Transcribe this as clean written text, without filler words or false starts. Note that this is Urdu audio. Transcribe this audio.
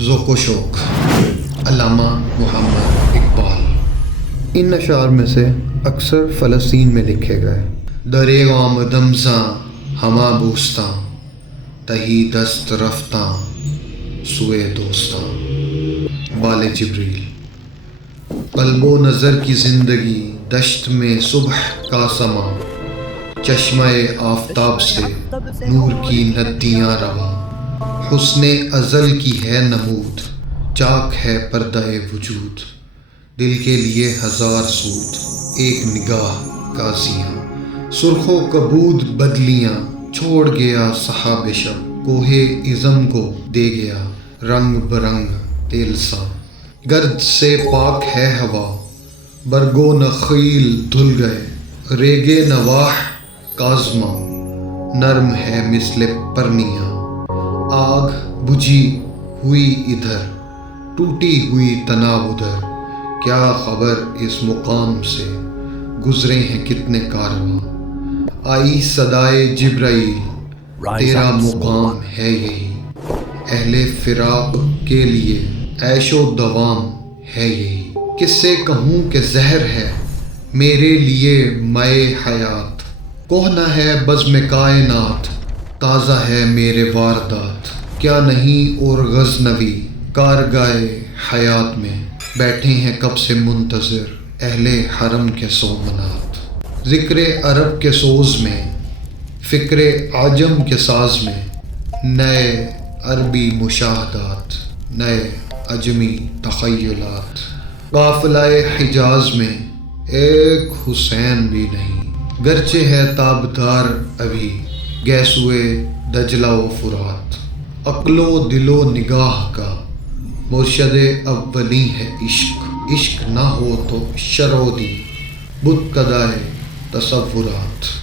ذوق و شوق، علامہ محمد اقبال۔ ان اشعار میں سے اکثر فلسطین میں لکھے گئے۔ درے آمدم زاں ہما بوستاں، تہی دست رفتاں سوئے دوستاں۔ بال جبریل۔ قلب و نظر کی زندگی دشت میں صبح کا سما، چشمہ آفتاب سے نور کی ندیاں رواں۔ حسن ازل کی ہے نمود، چاک ہے پردہ وجود، دل کے لیے ہزار سود ایک نگاہ کاسیاں۔ سرخ و کبود بدلیاں چھوڑ گیا صحاب شب، کوہ عزم کو دے گیا رنگ برنگ تیل سا۔ گرد سے پاک ہے ہوا، برگ و نخیل دھل گئے، ریگ نواح کاظمہ نرم ہے مثل پرنیاں۔ آگ بجھی ہوئی ادھر، ٹوٹی ہوئی تناب ادھر، کیا خبر اس مقام سے، گزرے ہیں کتنے کارواں۔ آئی صدائے جبرائیل، تیرا مقام ہے یہی، اہل فراق کے لیے عیش و دوام ہے یہی۔ کس سے کہوں کہ زہر ہے میرے لیے مائے حیات، کہنا ہے بزم کائنات، تازہ ہے میرے واردات۔ کیا نہیں اور غزنوی کارگاہ حیات میں، بیٹھے ہیں کب سے منتظر اہل حرم کے سومنات۔ ذکر عرب کے سوز میں، فکر عجم کے ساز میں، نئے عربی مشاہدات، نئے عجمی تخیلات۔ قافلہ حجاز میں ایک حسین بھی نہیں، گرچہ ہے تابدار ابھی گیسوئے دجلہ و فرات۔ عقل و دل و نگاہ کا مرشد اولی ہے عشق، عشق نہ ہو تو شرودی بت کدائے تصورات۔